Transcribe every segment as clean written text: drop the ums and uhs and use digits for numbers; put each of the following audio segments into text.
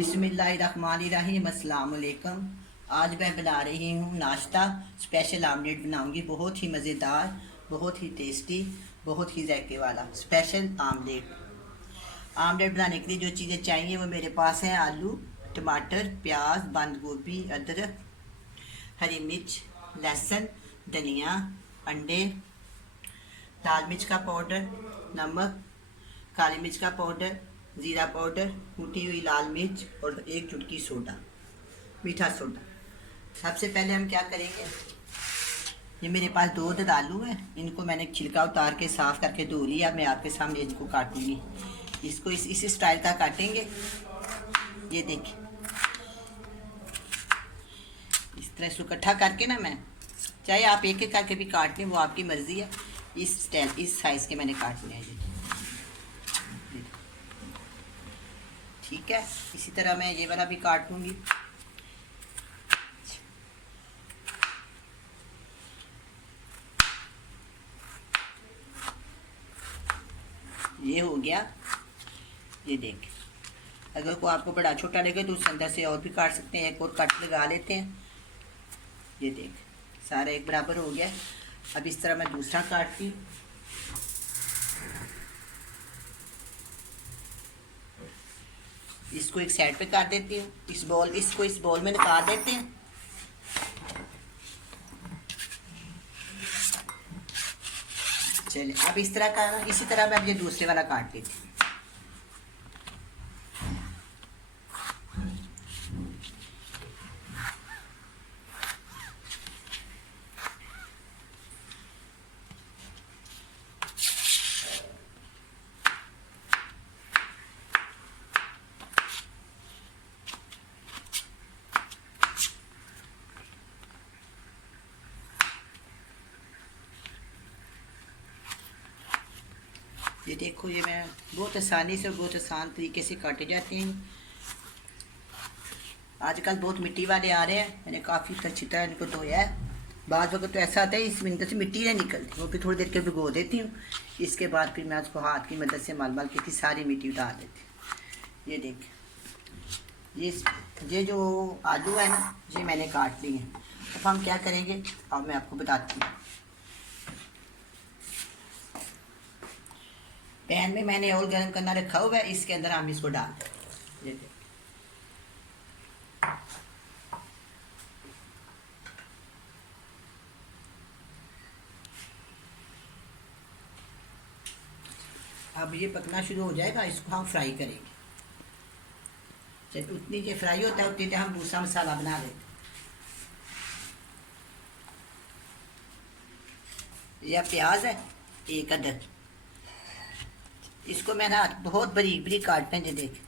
बिस्मिल्लाहिर्रहमानिर्रहीम। अस्सलाम वालेकुम। आज मैं बना रही हूँ नाश्ता। स्पेशल आमलेट बनाऊँगी, बहुत ही मज़ेदार, बहुत ही टेस्टी, बहुत ही जायके वाला स्पेशल आमलेट। आमलेट बनाने के लिए जो चीज़ें चाहिए वो मेरे पास हैं: आलू, टमाटर, प्याज, बंद गोभी, अदरक, हरी मिर्च, लहसुन, धनिया, अंडे, लाल मिर्च का पाउडर, नमक, काली मिर्च का पाउडर, ज़ीरा पाउडर, कुटी हुई लाल मिर्च और एक चुटकी सोडा, मीठा सोडा। सबसे पहले हम क्या करेंगे, ये मेरे पास 2 अदद आलू हैं, इनको मैंने छिलका उतार के साफ़ करके धो लिया। मैं आपके सामने इसको काटूंगी। इसको इसी स्टाइल का काटेंगे। ये देखिए, इस तरह इसको इकट्ठा करके ना, मैं चाहे आप एक एक करके भी काट लें, वो आपकी मर्ज़ी है। इस स्टाइल, इस साइज़ के मैंने काटने हैं। ठीक है, इसी तरह मैं ये वाला भी काट लूँगी। ये हो गया। ये देख, अगर को आपको बड़ा छोटा लगे तो उस अंदर से और भी काट सकते हैं, एक और कट लगा लेते हैं। ये देख, सारा एक बराबर हो गया। अब इस तरह मैं दूसरा काटती हूँ। इसको एक साइड पे काट देती हूँ। इसको इस बॉल में निकाल देते हैं। चलिए, अब इस तरह का, इसी तरह मैं अब ये दूसरे वाला काट लेती हूँ। ये देखो, ये मैं बहुत आसानी से, बहुत आसान तरीके से काटे जाते हैं। आजकल बहुत मिट्टी वाले आ रहे हैं, मैंने काफ़ी अच्छी तरह इनको धोया है। बाद वक्त तो ऐसा आता है इसमें अंदर से मिट्टी नहीं निकलती, वो फिर थोड़ी देर के भिगो देती हूँ। इसके बाद फिर मैं उसको हाथ की मदद से मल के सारी मिट्टी उतार देती हूँ। ये देख, ये जो आलू है ना, ये मैंने काट लिए हैं। अब हम क्या करेंगे, अब मैं आपको बताती हूँ। पैन में मैंने ऑयल गर्म करना रखा हुआ है, इसके अंदर हम इसको डाल दें। ये देख, अब ये पकना शुरू हो जाएगा, इसको हम फ्राई करेंगे। चलिए, उतनी जो फ्राई होता है उतनी देर हम दूसरा मसाला बना लेते हैं। यह प्याज है, एक अदद, इसको मैंने बहुत बारीक बारीक काटना है। देख,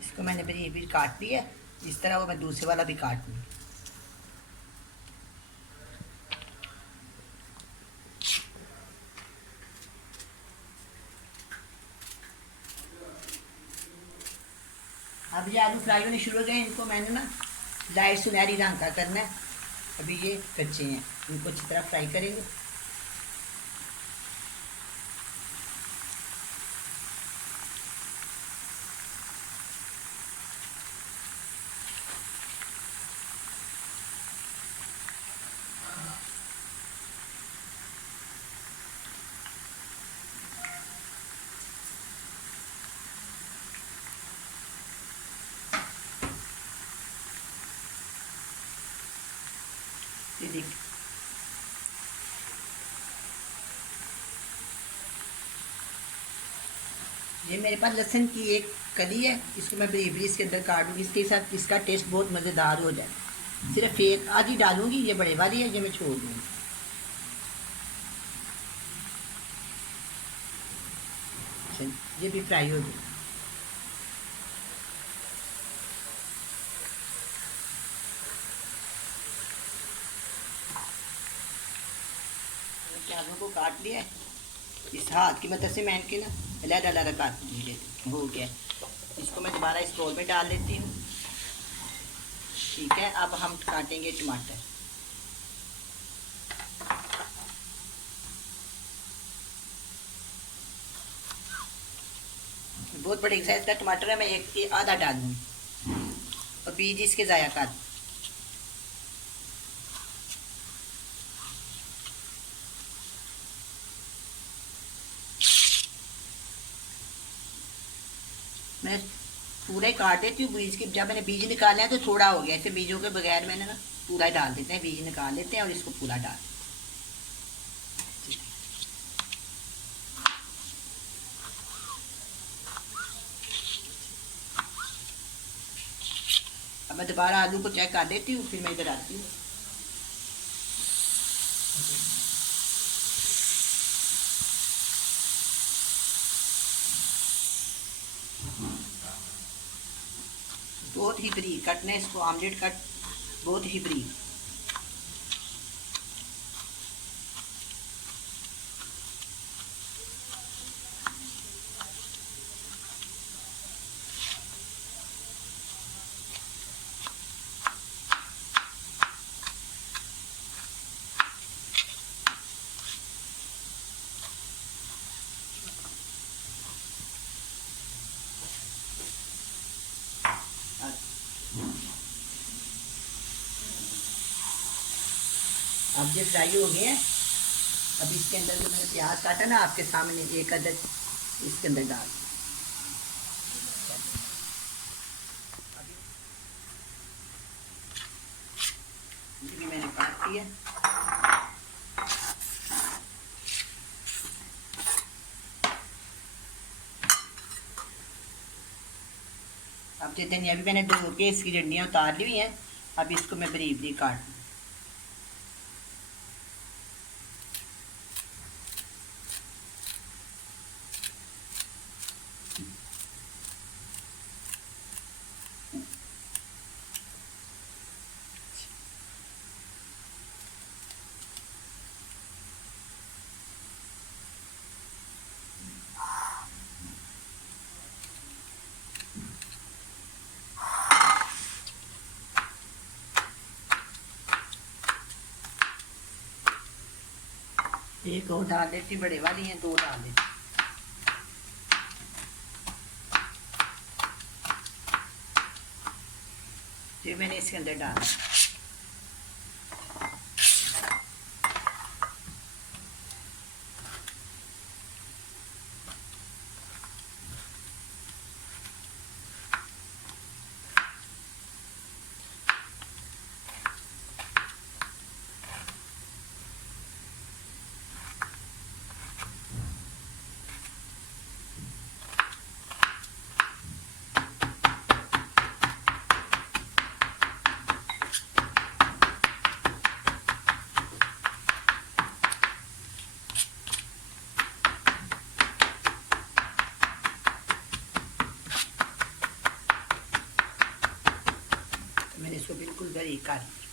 इसको मैंने बारीक बारीक काट लिया। इस तरह वो मैं दूसरे वाला भी काट लूँगी। अब ये आलू फ्राई होने शुरू हो गए, इनको मैंने ना लाइट सुनहरी रंग का करना है। अभी ये कच्चे हैं, इनको अच्छी तरह फ्राई करेंगे। ये देख, ये मेरे पास लहसुन की एक कली है, इसको मैं बरीक बरीक इसके अंदर काट दूँगी। इसके साथ इसका टेस्ट बहुत मज़ेदार हो जाए। सिर्फ एक आधी डालूंगी, ये बड़े वाली है, ये मैं छोड़ दूँगी। ये भी फ्राई हो गई। प्याजों को काट लिया है, इस हाथ की मदद से मैं इनके ना अलग अलग काट लेती हो गया। इसको मैं दोबारा इस बोल में डाल देती हूँ। ठीक है, अब हम काटेंगे टमाटर। बहुत बड़े साइज का टमाटर है, मैं एक आधा डाल दूँगी और बीज इसके ज़ाया कर। मैं पूरा ही काट देती हूँ बीज के। जब मैंने बीज निकाले हैं तो थोड़ा हो गया, ऐसे बीजों के बगैर मैंने ना पूरा ही डाल देते हैं, बीज निकाल लेते हैं और इसको पूरा डाल। अब मैं दोबारा आलू को चेक कर देती हूँ, फिर मैं इधर आती हूँ। बहुत ही बरीक कटना है इसको, आमलेट कट बहुत ही बरीक। अब ये फ्राई हो गए हैं। अब इसके अंदर जो मैंने प्याज काटा ना आपके सामने, एक अदद इसके अंदर डाल। ये भी मैंने काट दिया। अब जो धनिया भी मैंने धो के इसकी डंडियाँ उतार ली हुई हैं, अब इसको मैं बारीक बारीक काट दूँ। एक और डाल देती, बड़े वाली हैं, दो डाल देती। फिर मैंने इसके अंदर डाला। मैंने इसको बिल्कुल बारीक काट दिया।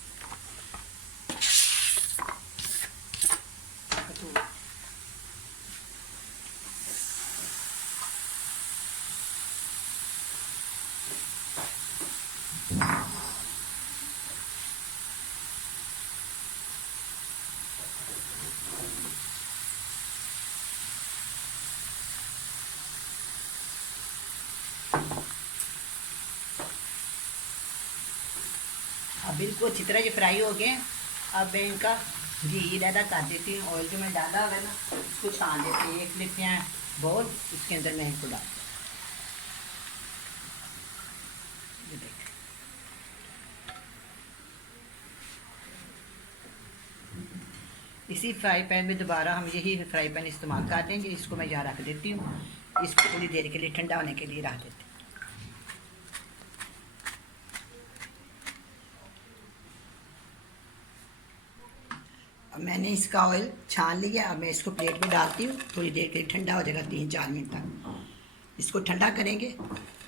अब बिल्कुल अच्छी तरह ये फ्राई हो गए। अब मैं इनका घी ज़्यादा कर देती हूँ। ऑयल जो मैं डाला होगा ना उसको छान देती हूँ। एक लेते हैं बॉल, इसके अंदर मैं इनको डालती हूँ। ये देखिए, इसी फ्राई पैन में दोबारा हम यही फ्राई पैन इस्तेमाल कर देंगे। इसको मैं यहाँ रख देती हूँ, इसको थोड़ी देर के लिए ठंडा होने के लिए रख देती हूँ। अब मैंने इसका ऑयल छान लिया। अब मैं इसको प्लेट में डालती हूँ, थोड़ी देर के लिए ठंडा हो जाएगा, 3-4 मिनट तक इसको ठंडा करेंगे।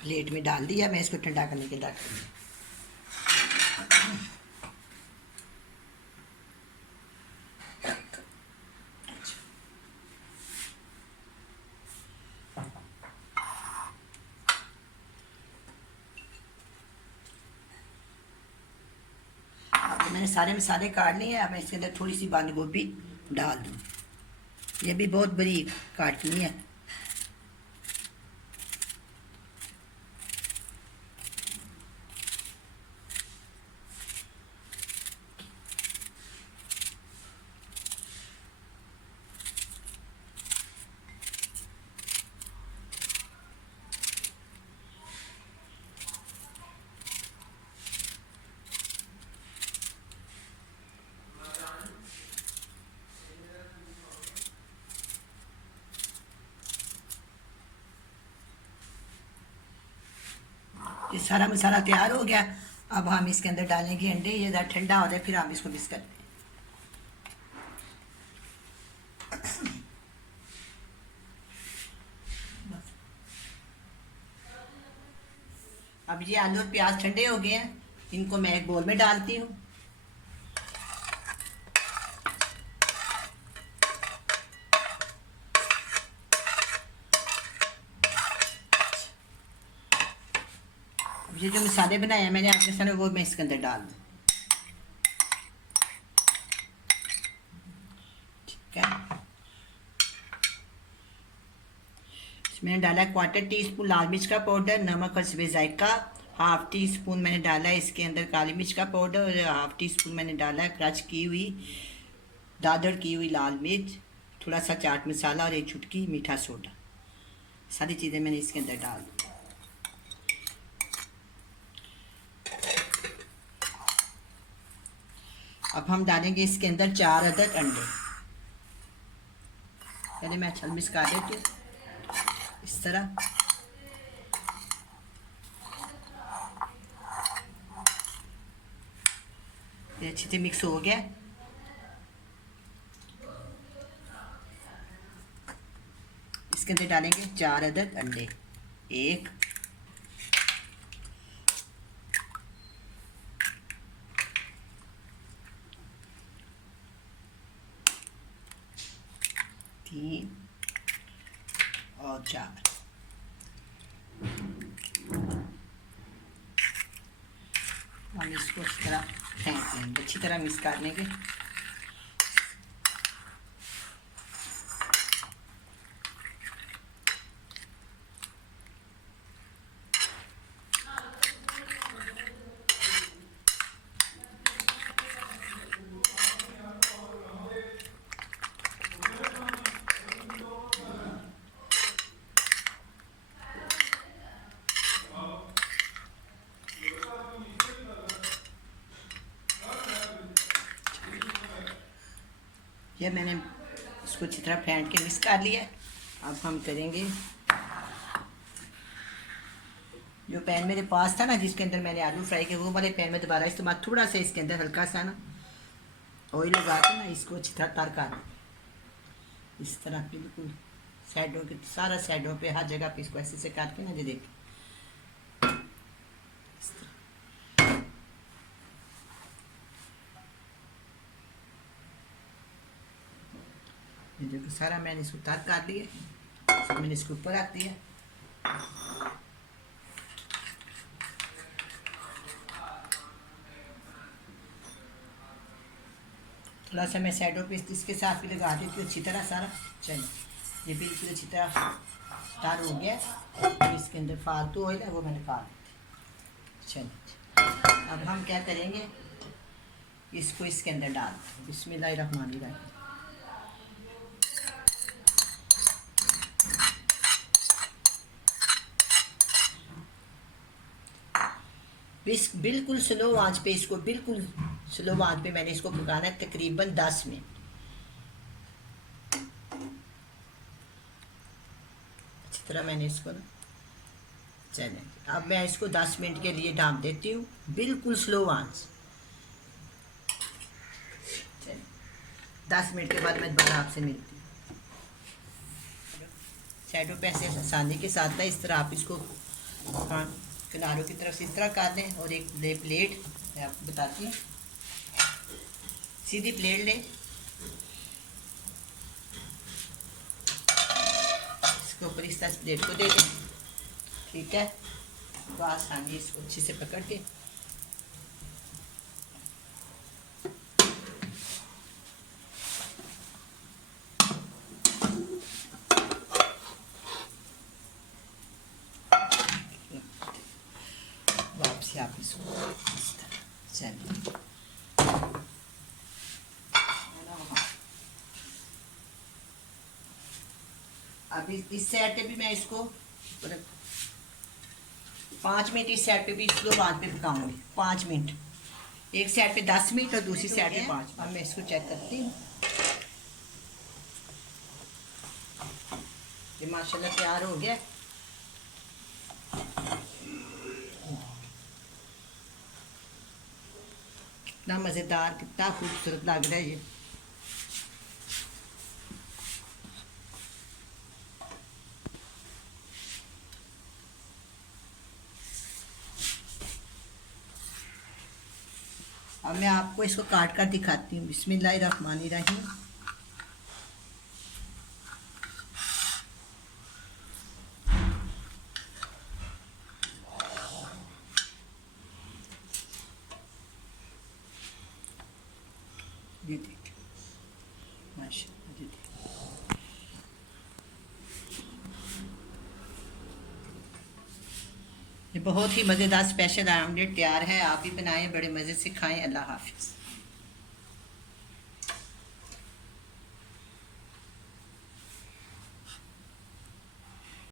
प्लेट में डाल दिया, मैं इसको ठंडा करने के बाद मैंने सारे मसाले काट लिए हैं। अब मैं इसके अंदर थोड़ी सी बंद गोभी डाल दूँ। ये भी बहुत बारीक काटनी है। ये सारा मसाला तैयार हो गया। अब हम इसके अंदर डालेंगे अंडे। ये ज़रा ठंडा हो जाए फिर हम इसको मिक्स करते हैं। अब ये आलू और प्याज ठंडे हो गए हैं, इनको मैं एक बोल में डालती हूँ। ये जो मसाले बनाए हैं मैंने आपके सामने, वो मैं इसके अंदर डाल दूँ। ठीक है, इसमें मैंने डाला 1/4 टीस्पून लाल मिर्च का पाउडर, नमक और सब्ज़ जायका, 1/2 टीस्पून मैंने डाला है इसके अंदर काली मिर्च का पाउडर, और 1/2 टीस्पून मैंने डाला है क्रश की हुई दादड़ की हुई लाल मिर्च, थोड़ा सा चाट मसाला और एक चुटकी मीठा सोडा। सारी चीज़ें मैंने इसके अंदर डाल दी। अब हम डालेंगे इसके अंदर 4 अदद अंडे। पहले मैं अच्छा मिक्स कर देती हूँ इस तरह। ये अच्छे से मिक्स हो गया। इसके अंदर डालेंगे 4 अदद अंडे। 1 3 और 4। हम इसको इस तरह फेंक लेंगे, अच्छी तरह मिक्स कर लेंगे। ये मैंने इसको अच्छी तरह फेंट के मिक्स कर लिया। अब हम करेंगे, जो पैन मेरे पास था ना जिसके अंदर मैंने आलू फ्राई किए, वो वाले पैन में दोबारा इस्तेमाल, थोड़ा सा इसके अंदर हल्का सा ना ऑयल लगा के ना इसको अच्छी तरह तड़का दें। इस तरह बिल्कुल साइडों के, सारा साइडों पे हर जगह पे इसको ऐसे से काट के ना, ये देखिए ये देखो सारा मैंने इसको तार काट लिया। मैंने इसके ऊपर रख दिया। थोड़ा सा मैं साइडों पे इसके साथ भी लगा देती हूँ अच्छी तरह सारा। चलिए ये बिल्कुल अच्छी तरह तार हो गया। तो इसके अंदर फालतू ऑयल है वो मैंने काट दिया। चलिए अब हम क्या करेंगे, इसको इसके अंदर डाल दें। बिस्मिल्लाहिर्रहमानिर्रहीम। बिल्कुल स्लो आंच पे, इसको बिल्कुल स्लो आंच पे मैंने इसको पकाना है तकरीबन 10 मिनट। अच्छी तरह मैंने इसको ना, चलें अब मैं इसको 10 मिनट के लिए ढाँप देती हूँ, बिल्कुल स्लो आंच। चलिए 10 मिनट के बाद मैं दोबारा आपसे मिलती हूँ। साइडों पे ऐसे आसानी के साथ ना इस तरह आप इसको किनारों की तरफ से इस तरह काट लें। और एक ले प्लेट मैं आपको बताती हूँ, सीधी प्लेट लें, इसके ऊपर इस तरह प्लेट को दे दें। ठीक है, तो आसानी इसको अच्छे से पकड़ के अब इस साइड पे भी मैं इसको 5 मिनट इस साइड पे भी स्लो आंच पे पकाऊंगी। 5 मिनट, एक साइड पे 10 मिनट और दूसरी साइड पे 5। अब मैं इसको चेक करती हूँ। ये माशाल्लाह तैयार हो गया। कितना मज़ेदार, कितना खूबसूरत लग रहा है अब मैं आपको इसको काट कर दिखाती हूँ। बिस्मिल्लाहिर्रहमानिर्रहीम। ये देखिए माशाल्लाह, ये देखिए। ये बहुत ही मज़ेदार स्पेशल आमलेट तैयार है। आप भी बनाएं, बड़े मज़े से खाएं। अल्लाह हाफिज़।